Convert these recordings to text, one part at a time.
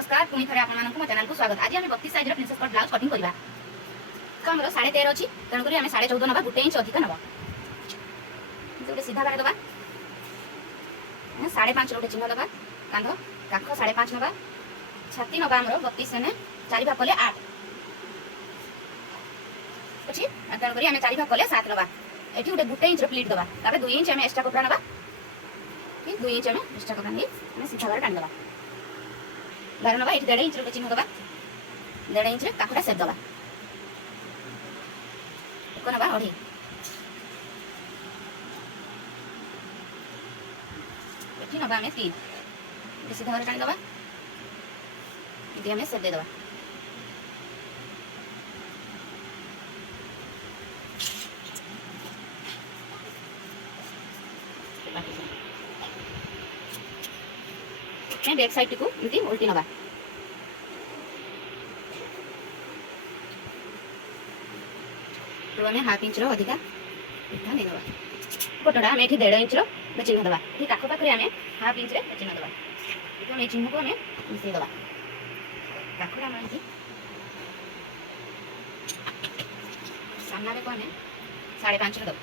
नमस्कार पुणी थे आपको मो चैनल को स्वागत। आज आम 32 size princess cut blouse cutting करवा। तो आम 13.5 अच्छी तेणुक आम 14.5 ना 1 इंच अधिक नवा गोटे सीधा बारे दबा 5.5 गोटे चिन्ह दबा कांध काख 5.5 नवा छाती नवा आम 32 एने 4 भाग कले 8 अच्छी तेणुक आम 4 भाग कले 7 नवा ये गोटे इंच प्लीट दबा 2 इंच आम एक्सट्रा कपड़ा नवा 2 इंच आम एक्सट्रा कपड़ा नहीं सीधा बारे टाणी दबा बार नवा ये 1.5 इंच गोटे चिन्ह दबा 1.5 इंच काखटा सेप दबा नवा 2.5 ये नवा आम 3 सीधा बारे टाणी दबा ये आम सेप दे दबा बैक साइड को इमती उल्टी नवा तो आम हाफ इंच अधिका इतना नहीं दबा गोटोटा आम ये 1.5 इंच चिन्ह दबा ये काख पाखे आम हाफ इंच चिन्ह दबा ये चिन्ह को आम मिसई दबा काखटा आम सामने को आम 5.5 दबा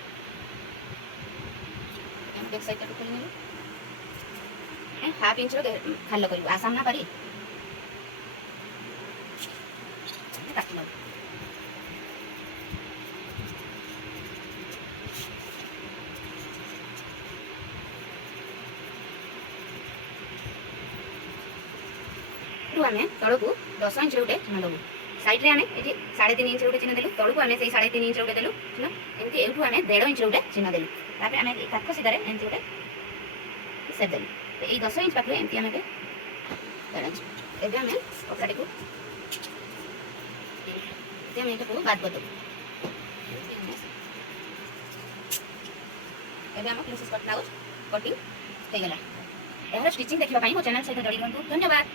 बैक साइड को खोल हाफ इंच खाल कर सामना पारी काट लो आम तल को 10 इंच गोटे चिन्ह देवु सैड में आम ये 3.5 इंच गोटे चिन्ह देलु तलू आम से 3.5 इंच गोटे देलु चिन्ह एमती एठू आम 1.5 इंच गोटे चिन्ह देलु तापर आम काख सीधार एमती गोटे सेप देलु तो ये 10 इंच पाखे एमती आम 1.5 इंच एवं आम कपड़ा को बाद करदेव एवं आम प्रिंसेस कट ब्लाउज कटिंग हो गला यार स्टिचिंग देखा मो चैनल सहित जोड़ी दिखाँ धन्यवाद।